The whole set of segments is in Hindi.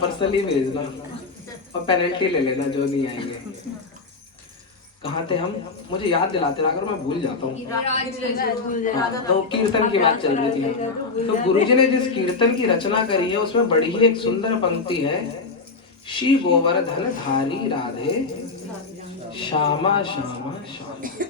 पर्सनली भेजना और पेनल्टी ले लेना जो नहीं आएंगे। कहाँ थे हम? मुझे याद दिलाते रहा करो, मैं भूल जाता हूँ। तो कीर्तन की बात चल रही थी। तो गुरुजी ने जिस कीर्तन की रचना करी है उसमें बड़ी ही एक सुंदर पंक्ति है, श्री गोवर्धन धारी राधे श्यामा श्यामा श्यामा।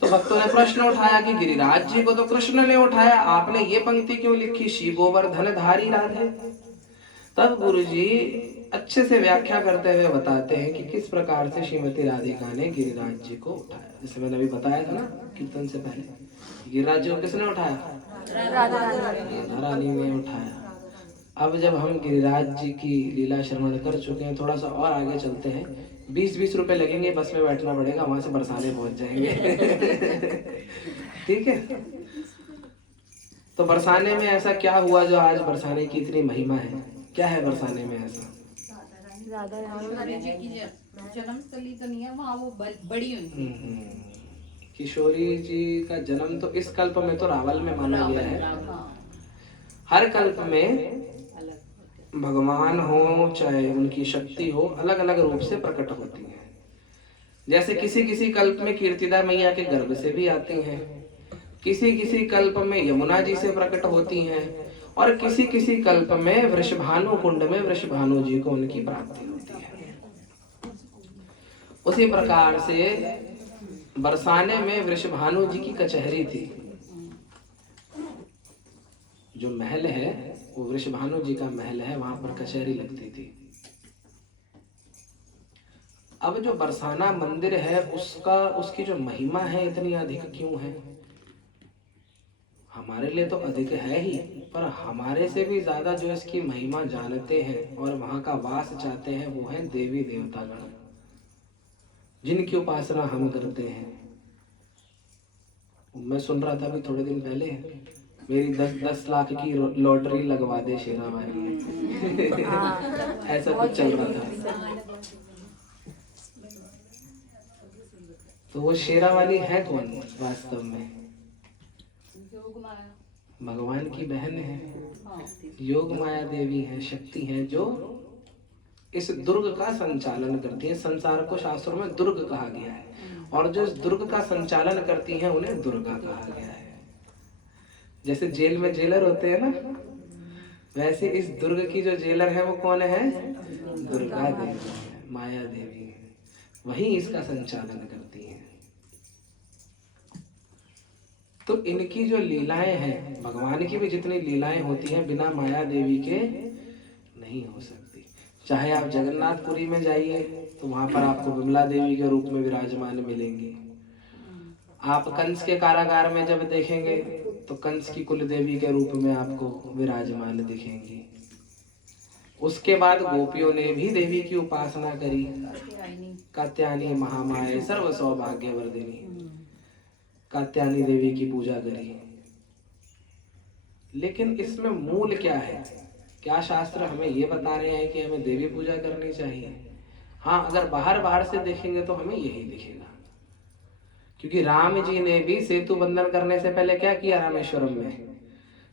तो भक्तों ने प्रश्न उठाया कि गिरिराज जी को तो कृष्ण ने उठाया, आपने ये पंक्ति क्यों लिखी, श्री गोवर्धन धारी राधे? तब गुरुजी अच्छे से व्याख्या करते हुए बताते हैं कि किस प्रकार से श्रीमती राधिका ने गिरिराज जी को उठाया। जैसे मैंने अभी बताया था ना कीर्तन से पहले, गिरिराज जी को किसने उठाया? राधा रानी ने उठाया। अब जब हम गिरिराज जी की लीला श्रवण कर चुके हैं, थोड़ा सा और आगे चलते हैं। 20-20 रुपए लगेंगे, बस में बैठना पड़ेगा, वहां से बरसाने पहुंच जाएंगे। ठीक है। तो बरसाने में ऐसा क्या हुआ जो आज बरसाने की इतनी महिमा है? क्या है बरसाने में ऐसा? जन्मस्थली तो नहीं है वहाँ, वो बड़ी हुई। किशोरी जी का जन्म तो इस कल्प में तो रावल में माना गया है। हर कल्प में भगवान हो चाहे उनकी शक्ति हो, अलग अलग रूप से प्रकट होती है। जैसे किसी किसी कल्प में कीर्तिदा मैया के गर्भ से भी आती हैं, किसी किसी कल्प में यमुना जी से प्रकट होती हैं, और किसी किसी कल्प में वृषभानु कुंड में वृषभानु जी को उनकी प्राप्ति होती है। उसी प्रकार से बरसाने में वृषभानु जी की कचहरी थी। जो महल है वो वृषभानु जी का महल है, वहां पर कचहरी लगती थी। अब जो बरसाना मंदिर है उसकी जो महिमा है इतनी अधिक क्यों है? हमारे लिए तो अधिक है ही, पर हमारे से भी ज्यादा जो इसकी महिमा जानते हैं और वहां का वास चाहते हैं वो है देवी देवतागण, जिनकी उपासना हम करते हैं। मैं सुन रहा था अभी थोड़े दिन पहले, मेरी 10 लाख की लॉटरी लगवा दे शेरा वाली। ऐसा कुछ चल रहा था। तो वो शेरा वाली है कौन वास्तव में? भगवान की बहन है, योग माया देवी है, शक्ति है, जो इस दुर्ग का संचालन करती है। संसार को शास्त्रों में दुर्ग कहा गया है, और जो इस दुर्ग का संचालन करती हैं उन्हें दुर्गा कहा गया है। जैसे जेल में जेलर होते हैं ना, वैसे इस दुर्ग की जो जेलर है वो कौन है? दुर्गा देवी है, माया देवी है, वही इसका संचालन करती है। तो इनकी जो लीलाएं हैं, भगवान की भी जितनी लीलाएं होती हैं बिना माया देवी के नहीं हो सकती। चाहे आप जगन्नाथपुरी में जाइए तो वहां पर आपको विमला देवी के रूप में विराजमान मिलेंगी। आप कंस के कारागार में जब देखेंगे तो कंस की कुल देवी के रूप में आपको विराजमान दिखेंगी। उसके बाद गोपियों ने भी देवी की उपासना करी, कात्यायनी महामाये सर्व सौभाग्यवर्धिनी, कात्यायनी देवी की पूजा करी। लेकिन इसमें मूल क्या है? क्या शास्त्र हमें ये बता रहे हैं कि हमें देवी पूजा करनी चाहिए? हाँ, अगर बाहर से देखेंगे तो हमें यही दिखेगा, क्योंकि राम जी ने भी सेतु बंधन करने से पहले क्या किया? रामेश्वरम में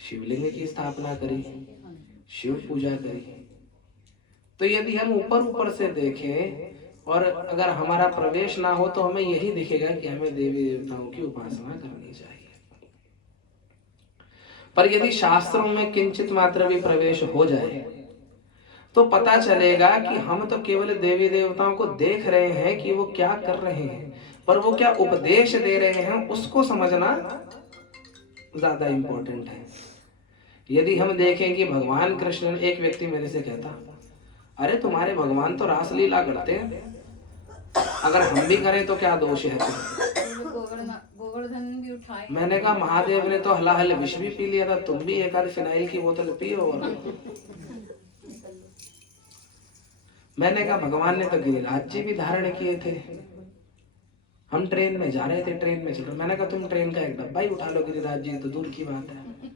शिवलिंग की स्थापना करी, शिव पूजा करी। तो यदि हम ऊपर से देखें और अगर हमारा प्रवेश ना हो तो हमें यही दिखेगा कि हमें देवी देवताओं की उपासना करनी चाहिए। पर यदि शास्त्रों में किंचित मात्र भी प्रवेश हो जाए तो पता चलेगा कि हम तो केवल देवी देवताओं को देख रहे हैं कि वो क्या कर रहे हैं, पर वो क्या उपदेश दे रहे हैं उसको समझना ज्यादा इंपॉर्टेंट है। यदि हम देखें कि भगवान कृष्ण, एक व्यक्ति मेरे से कहता, अरे तुम्हारे भगवान तो रासलीला करते हैं, अगर हम भी करें तो क्या दोष है? गोवर्धन भी उठाए। मैंने कहा महादेव ने तो हलाहल विष भी पी लिया था, तुम भी एक आध फिनाइल की बोतल पियो। और मैंने कहा भगवान ने तो गिरिराज जी भी धारण किए थे। हम ट्रेन में जा रहे थे, ट्रेन में चल रहे, मैंने कहा तुम ट्रेन का एक डब्बा ही उठा लो, गिरिराज जी तो दूर की बात है।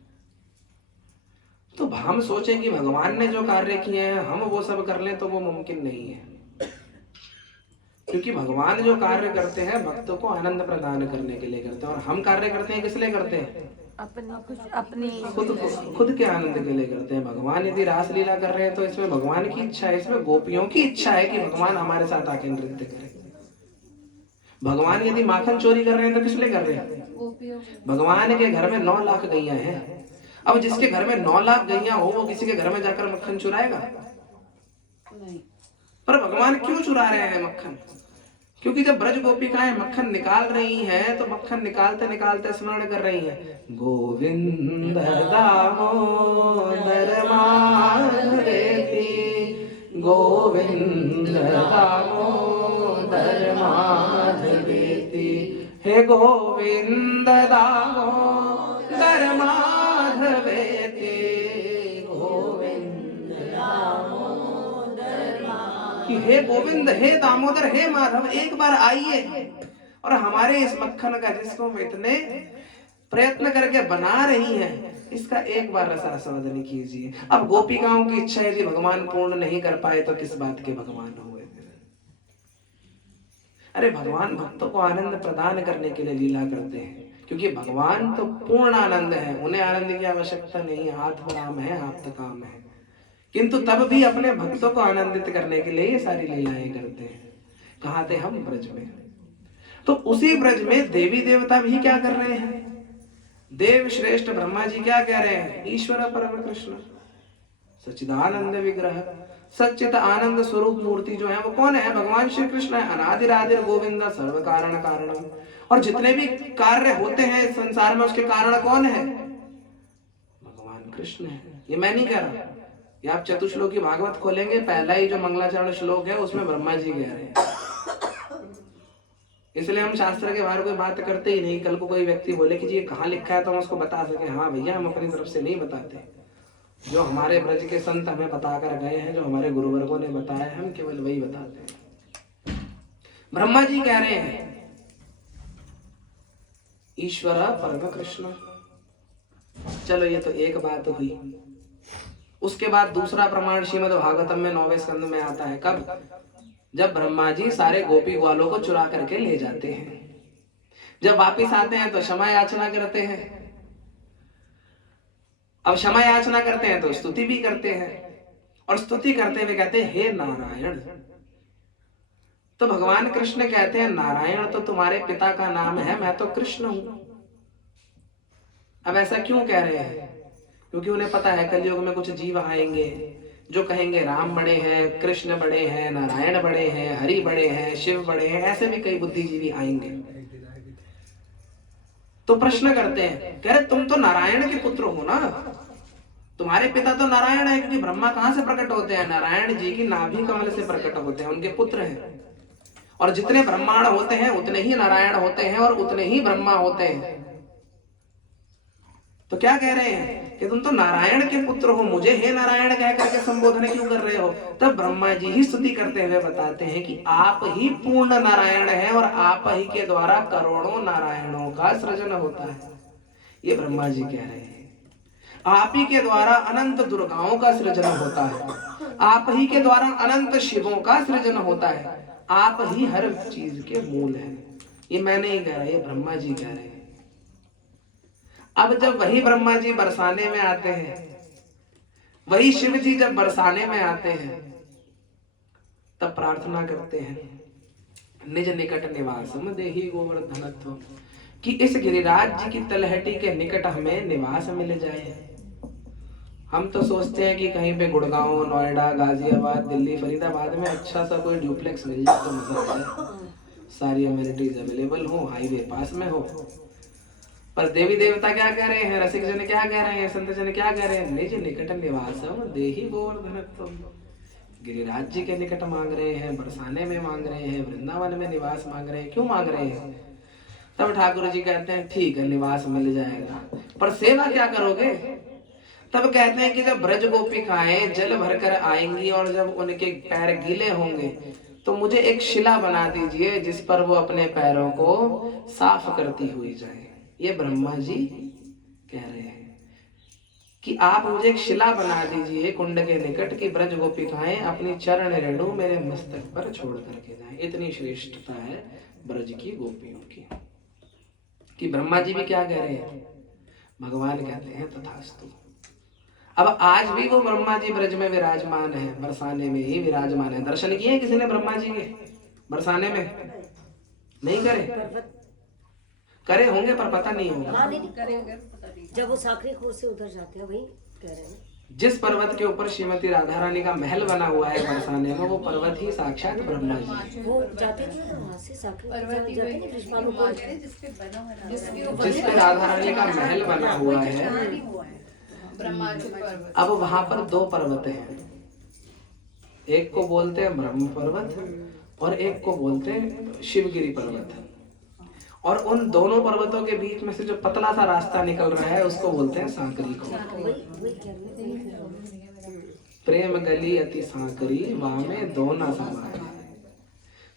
तो हम सोचे कि भगवान ने जो कार्य किए हैं हम वो सब कर लें तो वो मुमकिन नहीं है, क्योंकि भगवान जो कार्य करते हैं भक्तों को आनंद प्रदान करने के लिए करते हैं, और हम कार्य करते हैं किस लिए करते हैं? अपनी खुद के आनंद के लिए करते हैं। भगवान यदि रास लीला कर रहे हैं तो इसमें भगवान की इच्छा है, इसमें गोपियों की इच्छा है कि भगवान हमारे साथ आके नृत्य करें। भगवान यदि माखन चोरी कर रहे हैं तो किस लिए कर रहे हैं? भगवान के घर में 9 लाख गैया हैं। अब जिसके घर में 9 लाख गैया हो वो किसी के घर में जाकर मक्खन चुराएगा? नहीं। पर भगवान क्यों चुरा रहे हैं मक्खन? क्योंकि जब ब्रज गोपिकाएं मक्खन निकाल रही हैं तो मक्खन निकालते निकालते स्मरण कर रही हैं, गोविंद दामोदर माधवेति, गोविंद दामोदर माधवेति, हे गोविंद दामोदर माधवेति, गोविंद कि हे गोविंद, हे दामोदर, हे माधव, एक बार आइए और हमारे इस मक्खन का जिसको हम इतने प्रयत्न करके बना रही हैं इसका एक बार रसास्वादन कीजिए। अब गोपिकाओं की इच्छा यदि भगवान पूर्ण नहीं कर पाए तो किस बात के भगवान हुए? अरे भगवान भक्तों को आनंद प्रदान करने के लिए लीला करते हैं, क्योंकि भगवान तो पूर्ण आनंद है, उन्हें आनंद की आवश्यकता नहीं। आत्मराम है, आप्तकाम है, किंतु तब भी अपने भक्तों को आनंदित करने के लिए ये सारी लीलाएं करते हैं। कहाँ थे हम? ब्रज में। तो उसी ब्रज में देवी देवता भी क्या कर रहे हैं? देव श्रेष्ठ ब्रह्मा जी क्या कह रहे हैं? ईश्वर परम कृष्ण सच्चिदानंद विग्रह, सच्चित आनंद स्वरूप मूर्ति जो है वो कौन है? भगवान श्री कृष्ण है। अनादिरादिर गोविंद सर्व कारण कारणम। और जितने भी कार्य होते हैं संसार में उसके कारण कौन है? भगवान कृष्ण है। ये मैं नहीं कह रहा, ये आप चतुश्लोकी भागवत खोलेंगे, पहला ही जो मंगलाचरण श्लोक है उसमें ब्रह्मा जी कह रहे हैं। इसलिए हम शास्त्र के बाहर कोई बात करते ही नहीं। कल को कोई व्यक्ति बोले कि जी ये कहाँ लिखा है तो हम उसको बता सके, हाँ भैया हम अपनी तरफ से नहीं बताते, जो हमारे ब्रज के संत हमें बताकर गए हैं, जो हमारे गुरुवर्गों ने बताया, हम केवल वही बताते हैं। ब्रह्मा जी कह रहे हैं ईश्वर परम कृष्ण। चलो ये तो एक बात हुई। उसके बाद दूसरा प्रमाण श्रीमद् भागवतम में 9वें स्कंद में आता है। कब? जब ब्रह्मा जी सारे गोपी ग्वालों को चुरा करके ले जाते हैं। जब वापिस आते हैं तो क्षमा याचना करते हैं। अब क्षमा याचना करते हैं तो स्तुति भी करते हैं, और स्तुति करते हुए कहते हैं हे नारायण। तो भगवान कृष्ण कहते हैं नारायण तो तुम्हारे पिता का नाम है, मैं तो कृष्ण हूं। अब ऐसा क्यों कह रहे हैं? क्योंकि उन्हें पता है कलयुग में कुछ जीव आएंगे जो कहेंगे राम बड़े हैं, कृष्ण बड़े हैं, नारायण बड़े हैं, हरि बड़े हैं, शिव बड़े हैं। ऐसे भी कई बुद्धिजीवी आएंगे। तो प्रश्न करते हैं, कह रहे तुम तो नारायण के पुत्र हो ना, तुम्हारे पिता तो नारायण है, क्योंकि ब्रह्मा कहां से प्रकट होते हैं? नारायण जी की नाभि कमल से प्रकट होते हैं, उनके पुत्र हैं। और जितने ब्रह्मांड होते हैं उतने ही नारायण होते हैं और उतने ही ब्रह्मा होते हैं। तो क्या कह रहे हैं कि तुम तो नारायण के पुत्र हो, मुझे हे नारायण कह करके संबोधन क्यों कर रहे हो? तब ब्रह्मा जी ही स्तुति करते हुए बताते हैं कि आप ही पूर्ण नारायण हैं और आप ही के द्वारा करोड़ों नारायणों का सृजन होता है। ये ब्रह्मा जी कह रहे हैं। आप ही के द्वारा अनंत दुर्गाओं का सृजन होता है, आप ही के द्वारा अनंत शिवों का सृजन होता है, आप ही हर चीज के मूल हैं। ये मैं नहीं कह रहा, ये ब्रह्मा जी कह रहे हैं। अब जब वही ब्रह्मा जी बरसाने में आते हैं, वही शिव जी जब बरसाने में आते हैं, तब प्रार्थना करते हैं निज निकट निवासम देहि गोवर्धनत्व, कि इस गिरिराज जी की तलहटी के निकट हमें निवास मिल जाए। हम तो सोचते हैं कि कहीं पे गुड़गांव, नोएडा, गाजियाबाद, दिल्ली, फरीदाबाद में अच्छा सा कोई ड्यूप्लेक्स मिल जाए तो मजा आ जाए, सारी अमेनिटीज अवेलेबल हो, हाईवे पास में हो। पर देवी देवता क्या कह रहे हैं, रसिक जन क्या कह रहे हैं, संत जन क्या कह रहे हैं? निज निकट निवासम देहि गोवर्धनत्व। गिरिराज जी के निकट मांग रहे हैं, बरसाने में मांग रहे हैं, वृंदावन में निवास मांग रहे हैं। क्यों मांग रहे हैं? तब ठाकुर जी कहते हैं ठीक है निवास मिल जाएगा, पर सेवा क्या करोगे? तब कहते हैं कि जब ब्रज गोपिकाएं जल भरकर आएंगी और जब उनके पैर गीले होंगे तो मुझे एक शिला बना दीजिए जिस पर वो अपने पैरों को साफ करती हुई जाए। ये ब्रह्मा जी कह रहे हैं कि आप मुझे एक शिला बना दीजिए कुंड के निकट की ब्रज गोपिकाएं अपनी चरण रेणु मेरे मस्तक पर छोड़ करके जाएं। इतनी श्रेष्ठता है ब्रज की गोपियों की। कि ब्रह्मा जी भी क्या कह रहे हैं? भगवान कहते हैं तथास्तु। अब आज भी वो ब्रह्मा जी ब्रज में विराजमान है, बरसाने में ही विराजमान है। दर्शन किए किसी ने ब्रह्मा जी के बरसाने में? नहीं करे? करे होंगे पर पता नहीं होगा। हाँ, नहीं करे होंगे, जब वो साखरी खोर से उधर जाते हैं वही कह रहे हैं। जिस पर्वत के ऊपर श्रीमती राधा रानी का महल बना हुआ है बरसाने में, वो पर्वत ही साक्षात ब्रह्मा जी। वो जाते थे वहाँ से साखरी जाते थे कृष्ण को, जिस पे राधा रानी का महल बना हुआ है, ब्रह्मांड पर्वत। अब वहां पर दो पर्वत हैं, एक को बोलते हैं ब्रह्म पर्वत और एक को बोलते हैं शिवगिरी पर्वत। और उन दोनों पर्वतों के बीच में से जो पतला सा रास्ता निकल रहा है उसको बोलते हैं सांकरी खोर। प्रेम गली अति सांकरी वामे दो न समाए,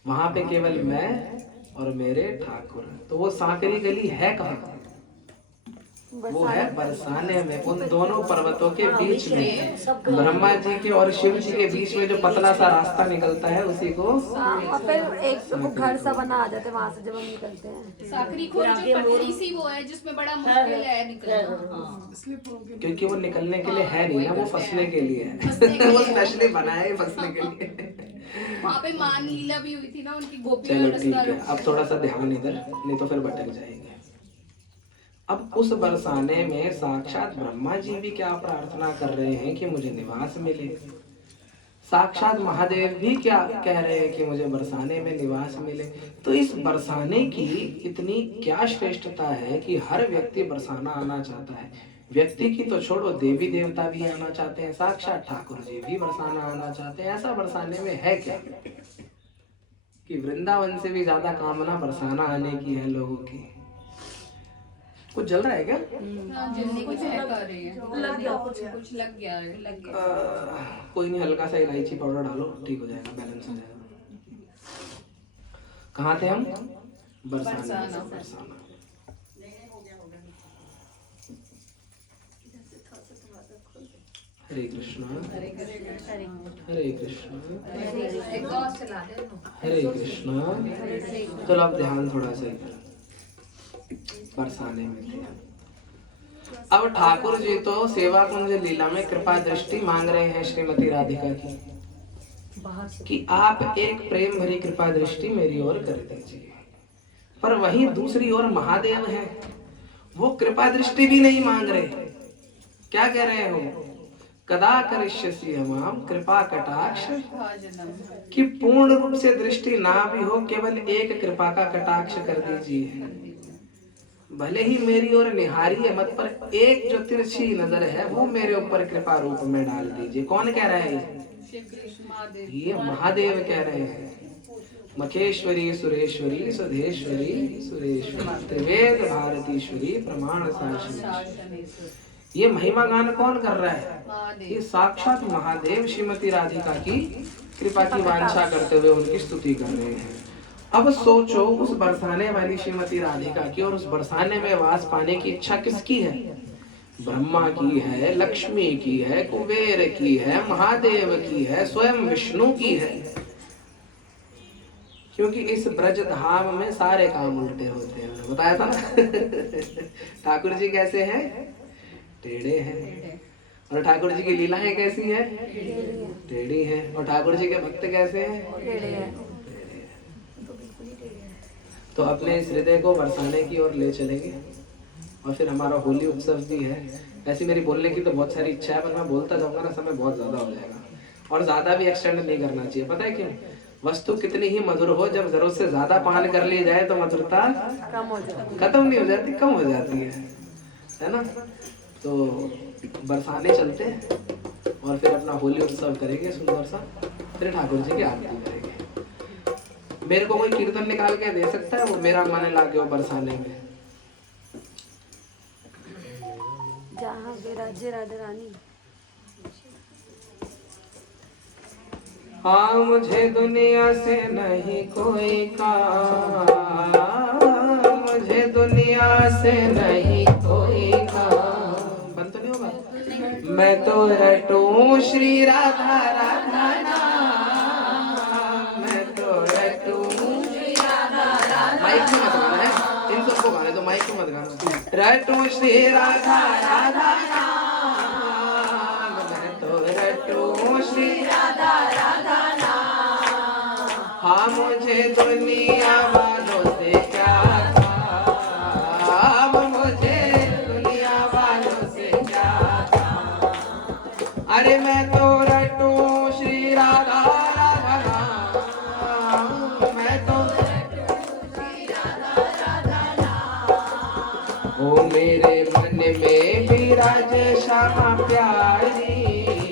वहां पे केवल मैं और मेरे ठाकुर। तो वो सांकरी गली है कहाँ? वो है बरसाने में, उन दोनों पर्वतों के बीच में, ब्रह्मा जी के और शिव जी के बीच में जो पतला सा रास्ता निकलता है उसी को। और फिर एक वो घर सा बना आ जाते हैं वहां से जब हम निकलते हैं। साकरी खोर जो पतली सी वो है जिसमें बड़ा मुश्किल है निकलना, क्योंकि वो निकलने के लिए है नहीं ना, वो फंसने के लिए है। वो स्पेशली बनाया है फंसने के लिए। वहाँ पे मान लीला भी हुई थी ना उनकी, गोपियों चलो और ठीक है, रसदारों अब थोड़ा सा ध्यान इधर, नहीं तो फिर भटक जाएंगे। अब उस बरसाने में साक्षात ब्रह्मा जी भी क्या प्रार्थना कर रहे हैं कि मुझे निवास मिले। साक्षात महादेव भी क्या कह रहे हैं कि मुझे बरसाने में निवास मिले। तो इस बरसाने की इतनी क्या श्रेष्ठता है कि हर व्यक्ति बरसाना आना चाहता है। व्यक्ति की तो छोड़ो, देवी देवता भी आना चाहते हैं, साक्षात ठाकुर जी भी बरसाना आना चाहते हैं। ऐसा बरसाने में है क्या कि वृंदावन से भी ज्यादा कामना बरसाना आने की है लोगों की। कुछ जल रहा है क्या? जल्दी कुछ है कर रहे हैं, लग गया कुछ लग गया। कोई नहीं, हल्का सा इलायची पाउडर डालो, ठीक हो जाएगा, बैलेंस हो जाएगा। कहाँ थे हम? बरसाना। हरे कृष्णा हरे कृष्णा हरे कृष्णा। चलो अब ध्यान थोड़ा सा बरसाने में थे। अब ठाकुर जी तो सेवा कुंज लीला में कृपा दृष्टि मांग रहे हैं श्रीमती राधिका की कि आप एक प्रेम भरी कृपा दृष्टि मेरी ओर कर दीजिए। पर वहीं दूसरी ओर महादेव है, वो कृपा दृष्टि भी नहीं मांग रहे। क्या कह रहे हो? कदा करिष्यसि हमाम कृपा कटाक्ष, कि पूर्ण रूप से दृष्टि ना भी हो, केवल एक कृपा का कटाक्ष कर दीजिए। भले ही मेरी ओर निहारिए मत, पर एक जो तिरछी नजर है वो मेरे ऊपर कृपा रूप में डाल दीजिए। कौन कह रहा है? ये महादेव कह रहे हैं। मखेश्वरी सुरेश्वरी सुधेश्वरी सुरेश्वरी त्रिवेद भारतीश्वरी प्रमाण शासनी। ये महिमा गान कौन कर रहा है? ये साक्षात महादेव श्रीमती राधिका की कृपा की वांछा करते हुए उनकी स्तुति कर रहे हैं। अब सोचो, उस बरसाने वाली श्रीमती राधिका की और उस बरसाने में वास पाने की इच्छा किसकी है? ब्रह्मा की है, लक्ष्मी की है, कुबेर की है, महादेव की है, स्वयं विष्णु की है। क्योंकि इस ब्रज धाम में सारे काम उल्टे होते हैं, मैंने बताया था ना। ठाकुर जी कैसे हैं? टेढ़े हैं। और ठाकुर जी की लीलाएं कैसी हैं? टेढ़ी हैं। और ठाकुर जी के भक्त कैसे हैं? टेढ़े हैं। तो अपने इस हृदय को बरसाने की ओर ले चलेंगे। और फिर हमारा होली उत्सव भी है। ऐसी मेरी बोलने की तो बहुत सारी इच्छा है, पर मैं बोलता जाऊंगा ना, समय बहुत ज्यादा हो जाएगा। और ज्यादा भी एक्सटेंड नहीं करना चाहिए। पता है क्यों? वस्तु कितनी ही मधुर हो, जब जरूरत से ज्यादा पान कर ली जाए तो मधुरता कम हो जाती, खत्म नहीं हो जाती, कम हो जाती है ना। तो बरसाने चलते हैं और फिर अपना होली उत्सव करेंगे सुंदर सा, फिर ठाकुर जी की आरती करेंगे। मेरे को कोई कीर्तन निकाल के दे सकता है? वो मेरा मन लागे वो बरसाने में, जहाँ विराजे राधा रानी। हाँ मुझे दुनिया से नहीं कोई काम, मुझे दुनिया से नहीं कोई काम। बंद तो नहीं होगा? मैं तो रटूं श्री राधा राधा नाम, मैं तो रटूं श्री राधा राधा। माइक में मत गाना है, इन सबको गाने तो माइक में मत गाना। रटूं श्री राधा राधा नाम, मैं तो रटूं श्री राधा राधा नाम। हाँ मुझे दुनिया वालों से क्या काम, मुझे दुनिया वालों से क्या काम। अरे मैं तो रटूं श्री राधा राधा नाम, मैं तो ओ मेरे मन में विराजे श्यामा प्यारी,